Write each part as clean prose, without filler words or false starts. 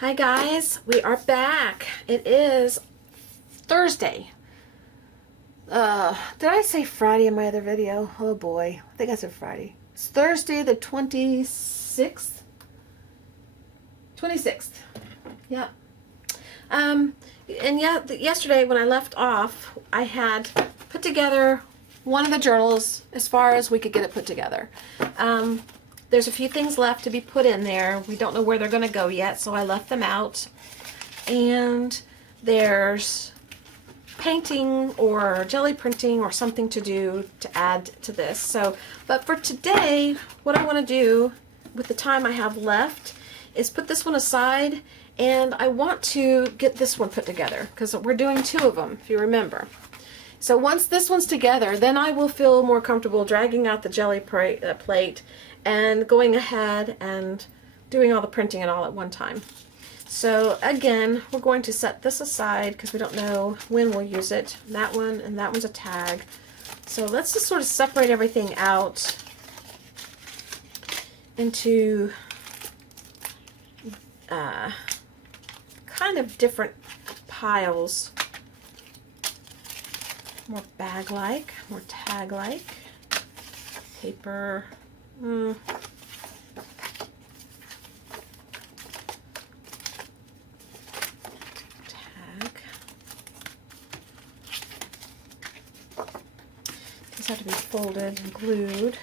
Hi guys, we are back. It is Thursday. Did I say Friday in my other video? Oh boy, I think I said Friday. It's Thursday the 26th. 26th. Yeah. And yeah, yesterday when I left off, I had put together one of the journals as far as we could get it put together. There's a few things left to be put in there. We don't know where they're going to go yet, so I left them out. And there's painting or jelly printing or something to do to add to this. So, but for today, what I want to do with the time I have left is put this one aside, and I want to get this one put together because we're doing two of them, if you remember. So once this one's together, then I will feel more comfortable dragging out the jelly plate and going ahead and doing all the printing and all at one time. So again, we're going to set this aside because we don't know when we'll use it. That one and that one's a tag. So let's just sort of separate everything out into kind of different piles. More bag-like, more tag-like, paper. Tag. These have to be folded and glued.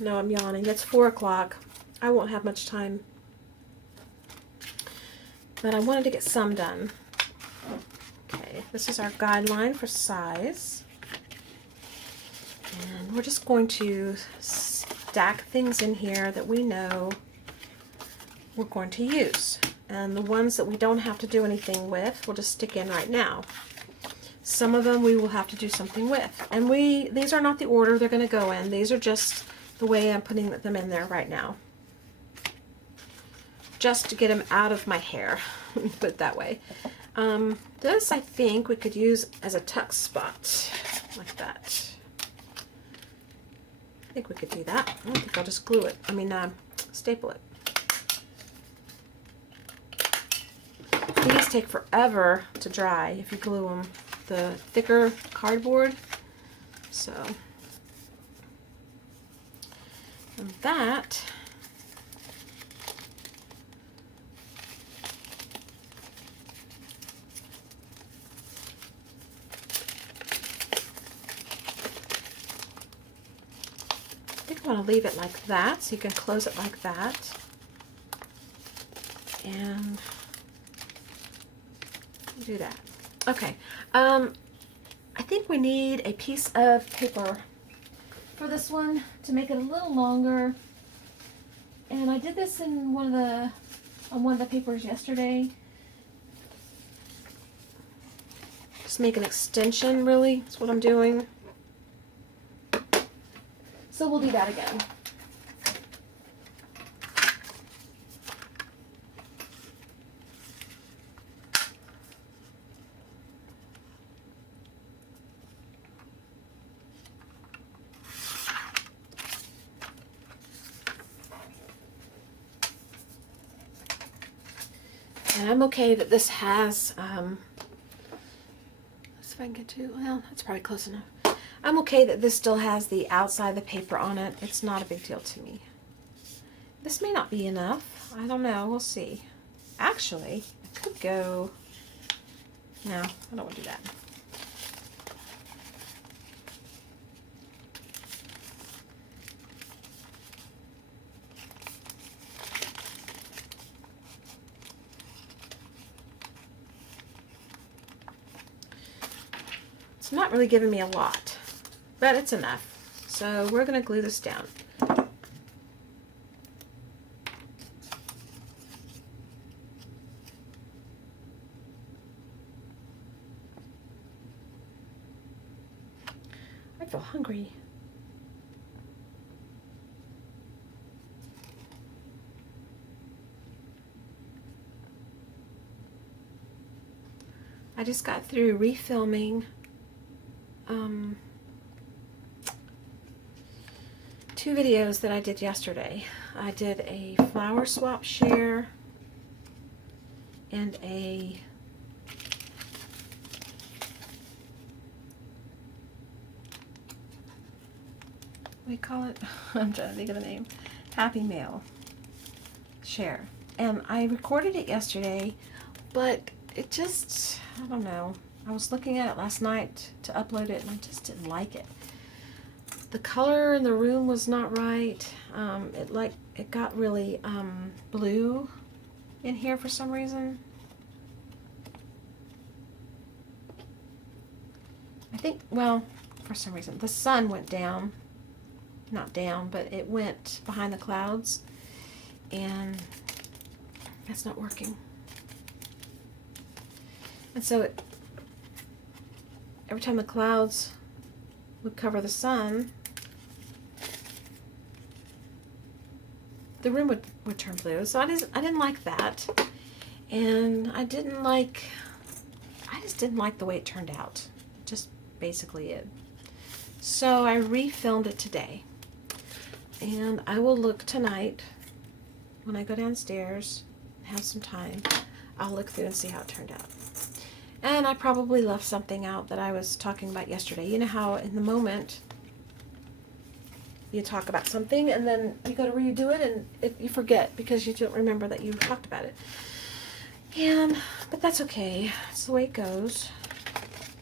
No, I'm yawning. It's 4 o'clock. I won't have much time. But I wanted to get some done. Okay, this is our guideline for size. And we're just going to stack things in here that we know we're going to use. And the ones that we don't have to do anything with, we'll just stick in right now. Some of them we will have to do something with. And these are not the order they're going to go in. These are just the way I'm putting them in there right now. Just to get them out of my hair, put it that way. This I think we could use as a tuck spot, like that. I think we could do that. I think I'll just glue it, staple it. These take forever to dry if you glue them. The thicker cardboard, so. And that I think I want to leave it like that, so you can close it like that. And do that. Okay. I think we need a piece of paper for this one to make it a little longer, and I did this in on one of the papers yesterday. Just make an extension, really. That's what I'm doing. So we'll do that again. And I'm okay that this has, let's see if I can get to, well, that's probably close enough. I'm okay that this still has the outside of the paper on it. It's not a big deal to me. This may not be enough. I don't know. We'll see. Actually, I could go, no, I don't want to do that. It's not really giving me a lot, but it's enough. So we're going to glue this down. I feel hungry. I just got through refilming two videos that I did yesterday. I did a flower swap share and a we call it, I'm trying to think of the name, Happy Mail share. And I recorded it yesterday, but it just, I don't know. I was looking at it last night to upload it and I just didn't like it. The color in the room was not right. It got really blue in here for some reason. I think, well, for some reason, the sun went down. Not down, but it went behind the clouds, and that's not working. And so every time the clouds would cover the sun, the room would turn blue. So I didn't like that, and I just didn't like the way it turned out. Just basically it. So I refilmed it today. And I will look tonight when I go downstairs and have some time. I'll look through and see how it turned out. And I probably left something out that I was talking about yesterday. You know how in the moment you talk about something and then you go to redo it and you forget because you don't remember that you talked about it. But that's okay. It's the way it goes.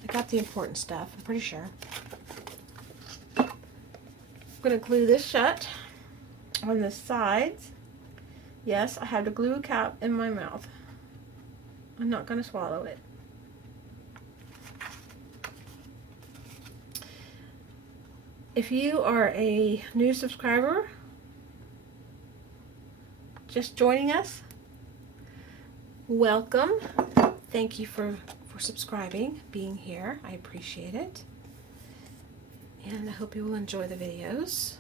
I got the important stuff, I'm pretty sure. I'm going to glue this shut on the sides. Yes, I have the glue cap in my mouth. I'm not going to swallow it. If you are a new subscriber, just joining us, welcome. Thank you for subscribing, being here. I appreciate it. And I hope you will enjoy the videos.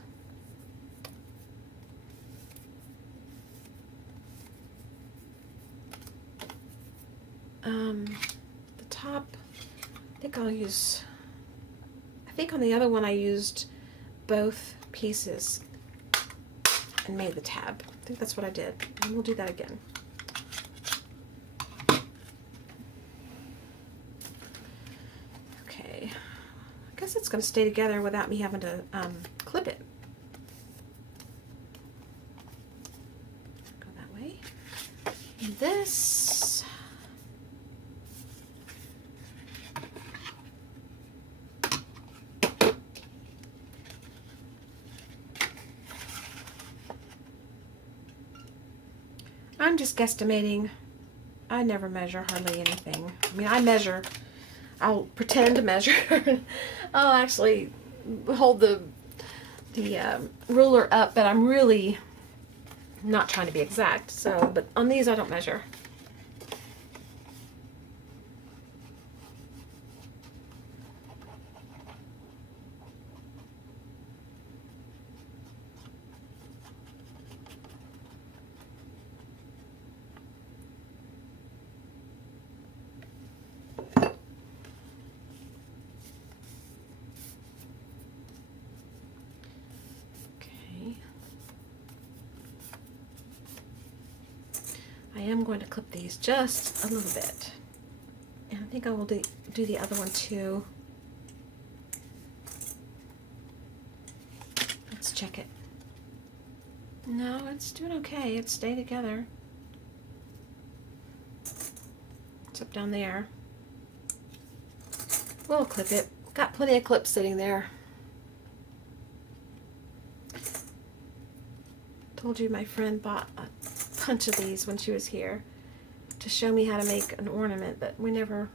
The top, I think on the other one I used both pieces and made the tab. I think that's what I did. And we'll do that again. I guess it's going to stay together without me having to clip it. Go that way. And this, I'm just guesstimating. I never measure hardly anything. I mean, I measure. I'll pretend to measure. I'll actually hold the ruler up, but I'm really not trying to be exact. So, but on these I don't measure. I am going to clip these just a little bit. And I think I will do the other one too. Let's check it. No, it's doing okay. It's staying together. It's up down there. We'll clip it. Got plenty of clips sitting there. Told you my friend bought a bunch of these when she was here to show me how to make an ornament that we never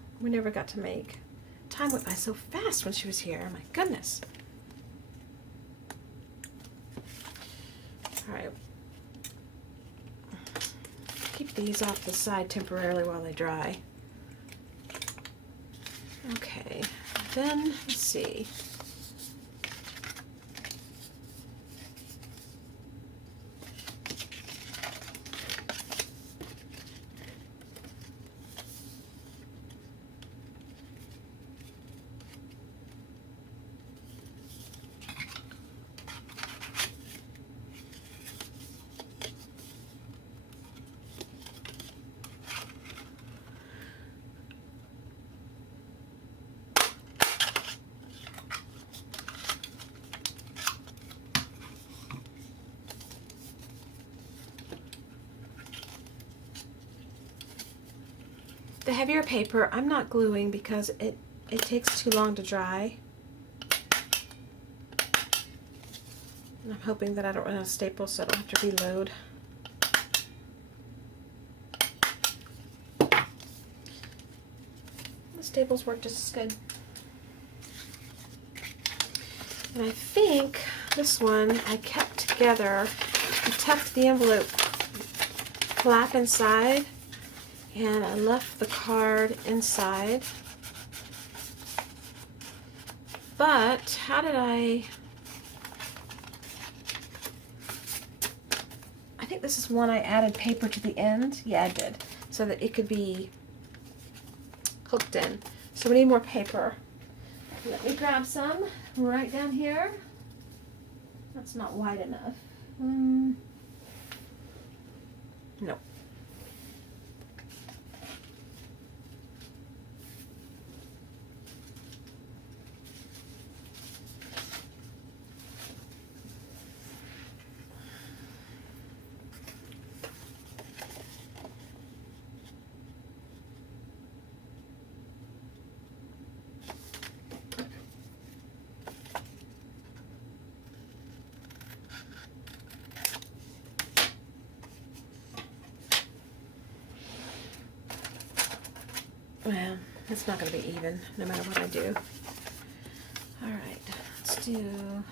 got to make. Time went by so fast when she was here. My goodness. All right. Keep these off the side temporarily while they dry. Okay. Then let's see. the heavier paper, I'm not gluing because it takes too long to dry. And I'm hoping that I don't run out of staples so I don't have to reload. The staples work just as good. And I think this one I kept together. I tucked the envelope flap inside, and I left the card inside. But how did I think this is one I added paper to the end. Yeah, I did. So that it could be hooked in. So we need more paper. Let me grab some right down here. That's not wide enough. No. Well, it's not going to be even, no matter what I do. All right, let's do...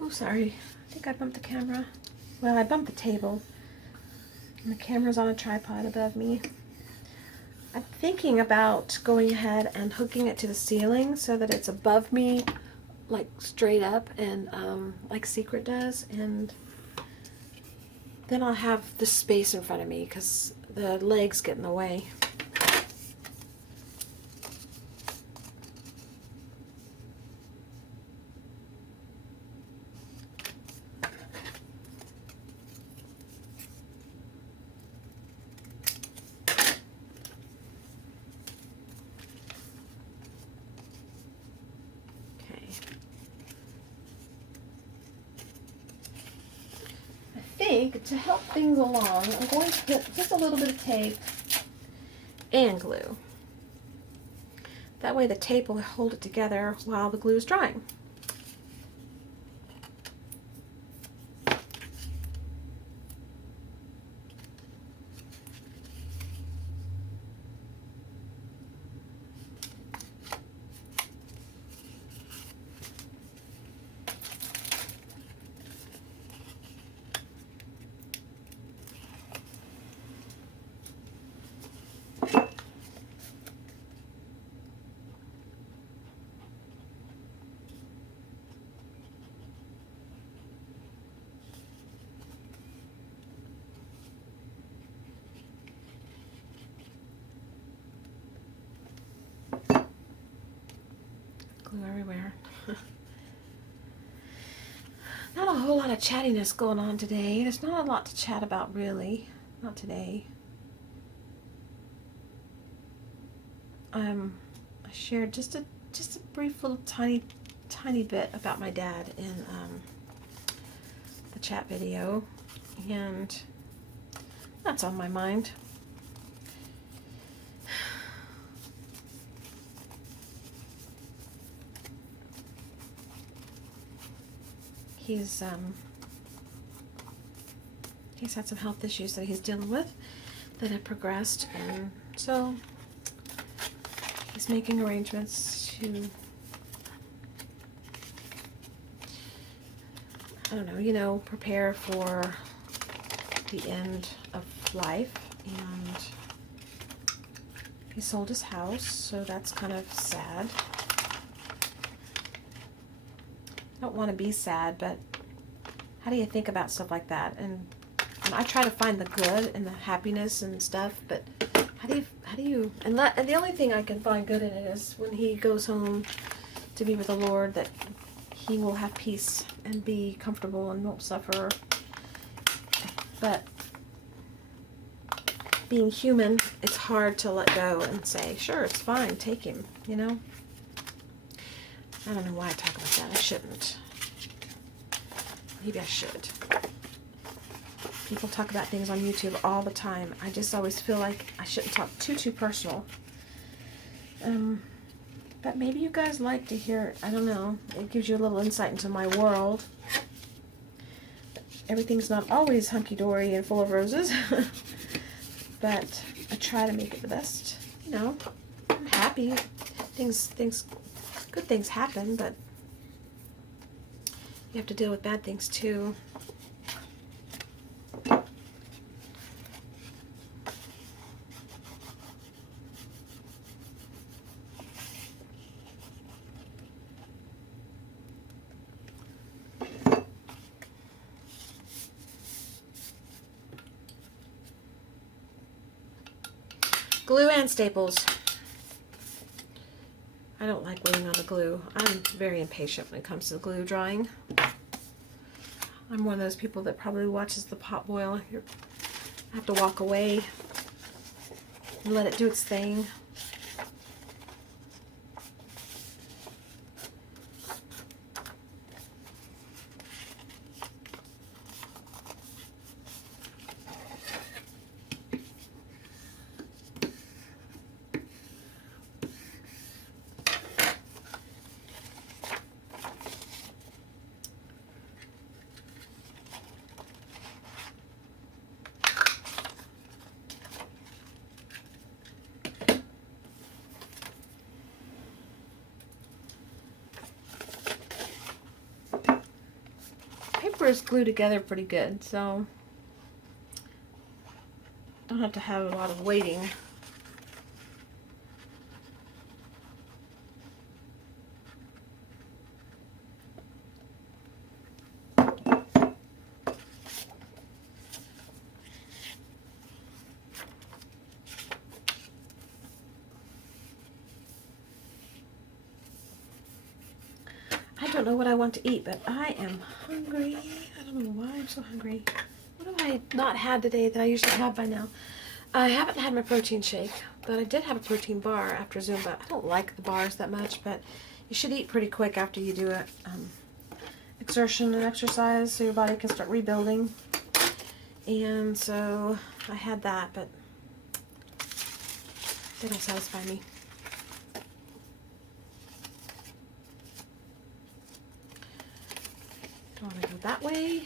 Oh, sorry. I think I bumped the camera. Well, I bumped the table. And the camera's on a tripod above me. I'm thinking about going ahead and hooking it to the ceiling so that it's above me, like straight up, and like Secret does. And then I'll have the space in front of me because the legs get in the way. To help things along, I'm going to put just a little bit of tape and glue. That way the tape will hold it together while the glue is drying. Glue everywhere. Not a whole lot of chattiness going on today. There's not a lot to chat about, really. Not today. I shared just a brief little tiny bit about my dad in the chat video, and that's on my mind. He's had some health issues that he's dealing with that have progressed, and so he's making arrangements to, I don't know, prepare for the end of life. And he sold his house, so that's kind of sad. I don't want to be sad, but how do you think about stuff like that? And And I try to find the good and the happiness and stuff, but how do you, and the only thing I can find good in it is when he goes home to be with the Lord, that he will have peace and be comfortable and won't suffer. But being human, it's hard to let go and say, sure, it's fine, take him, you know? I don't know why I talk about that. I shouldn't. Maybe I should. People talk about things on YouTube all the time. I just always feel like I shouldn't talk too personal. But maybe you guys like to hear it. I don't know. It gives you a little insight into my world. Everything's not always hunky-dory and full of roses. But I try to make it the best. You know, I'm happy. Good things happen, but you have to deal with bad things too. Glue and staples. I don't like waiting on the glue. I'm very impatient when it comes to glue drying. I'm one of those people that probably watches the pot boil. I have to walk away and let it do its thing. Paper is glued together pretty good, so don't have to have a lot of waiting. I don't know what I want to eat, but I am hungry. I don't know why I'm so hungry. What have I not had today that I usually have by now? I haven't had my protein shake, but I did have a protein bar after Zumba. I don't like the bars that much, but you should eat pretty quick after you do it. Exertion and exercise so your body can start rebuilding. And so I had that, but they don't satisfy me. Don't want to go that way.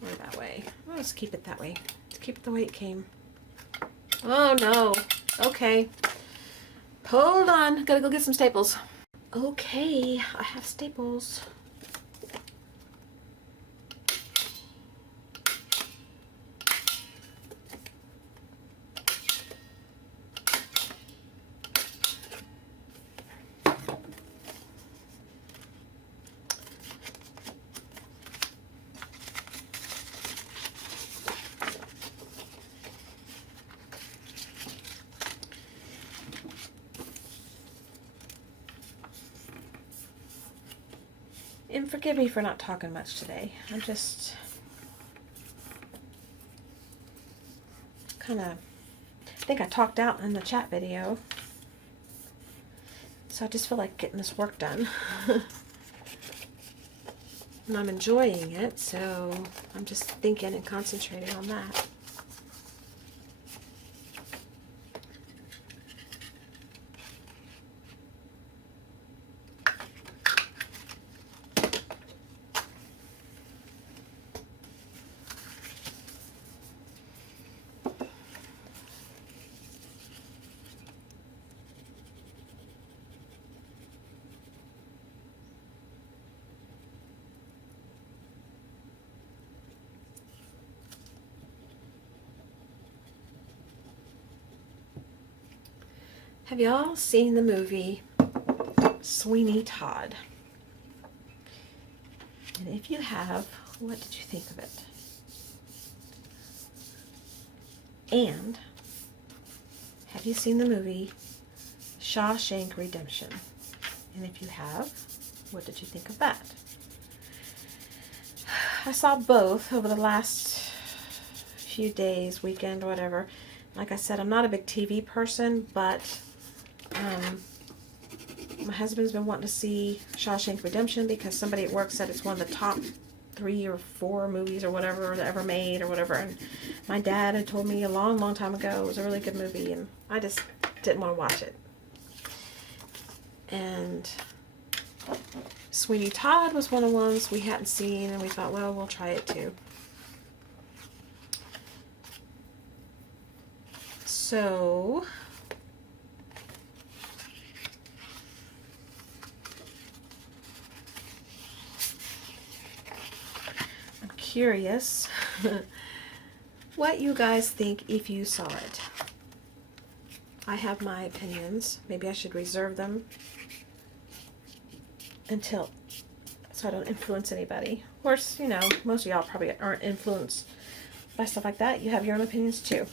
Or that way. Let's keep it that way. Let's keep it the way it came. Oh no. Okay. Hold on. Gotta go get some staples. Okay, I have staples. And forgive me for not talking much today. I'm just kind of, I think I talked out in the chat video. So I just feel like getting this work done. And I'm enjoying it, so I'm just thinking and concentrating on that. Have y'all seen the movie Sweeney Todd? And if you have, what did you think of it? And have you seen the movie Shawshank Redemption? And if you have, what did you think of that? I saw both over the last few days, weekend, whatever. Like I said, I'm not a big TV person, but my husband's been wanting to see Shawshank Redemption because somebody at work said it's one of the top 3 or 4 movies or whatever that ever made or whatever. And my dad had told me a long, long time ago it was a really good movie, and I just didn't want to watch it. And Sweeney Todd was one of the ones we hadn't seen, and we thought, well, we'll try it too. So I'm curious what you guys think if you saw it. I have my opinions. Maybe I should reserve them until, so I don't influence anybody. Of course, you know, most of y'all probably aren't influenced by stuff like that. You have your own opinions too.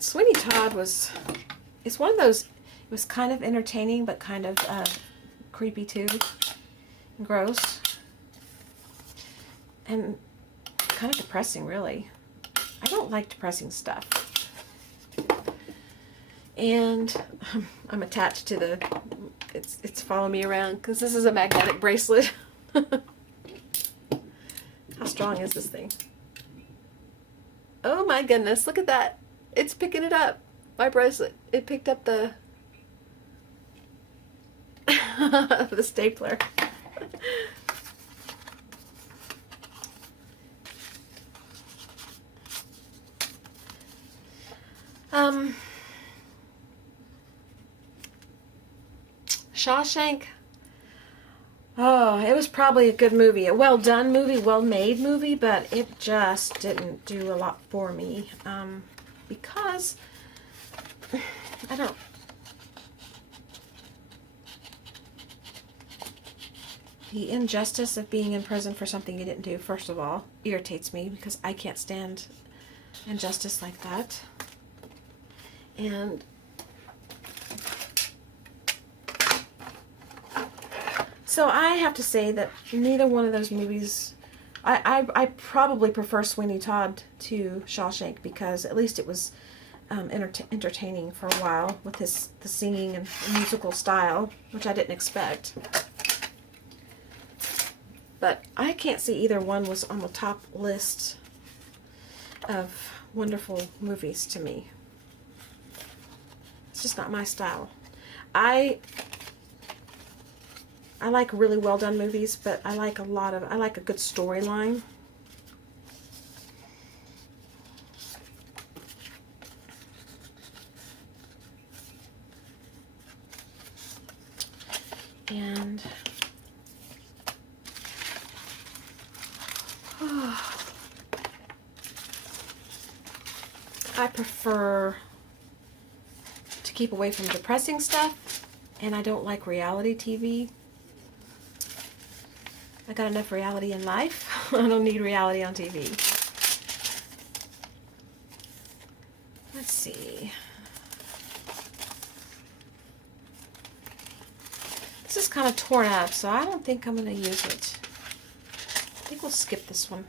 Sweeney Todd it's one of those, it was kind of entertaining, but kind of creepy too, and gross, and kind of depressing, really. I don't like depressing stuff. And I'm attached to the, it's following me around because this is a magnetic bracelet. How strong is this thing? Oh my goodness, look at that. It's picking it up. My bracelet. It picked up the the stapler. Shawshank. Oh, it was probably a good movie, a well done movie, well made movie, but it just didn't do a lot for me, because I don't. The injustice of being in prison for something you didn't do, first of all, irritates me because I can't stand injustice like that. And so I have to say that neither one of those movies, I probably prefer Sweeney Todd to Shawshank because at least it was entertaining for a while with the singing and musical style, which I didn't expect. But I can't see either one was on the top list of wonderful movies to me. It's just not my style. I like really well done movies, but I like a good storyline. And I prefer to keep away from depressing stuff, and I don't like reality TV. I got enough reality in life. I don't need reality on TV. Let's see. This is kind of torn up, so I don't think I'm going to use it. I think we'll skip this one.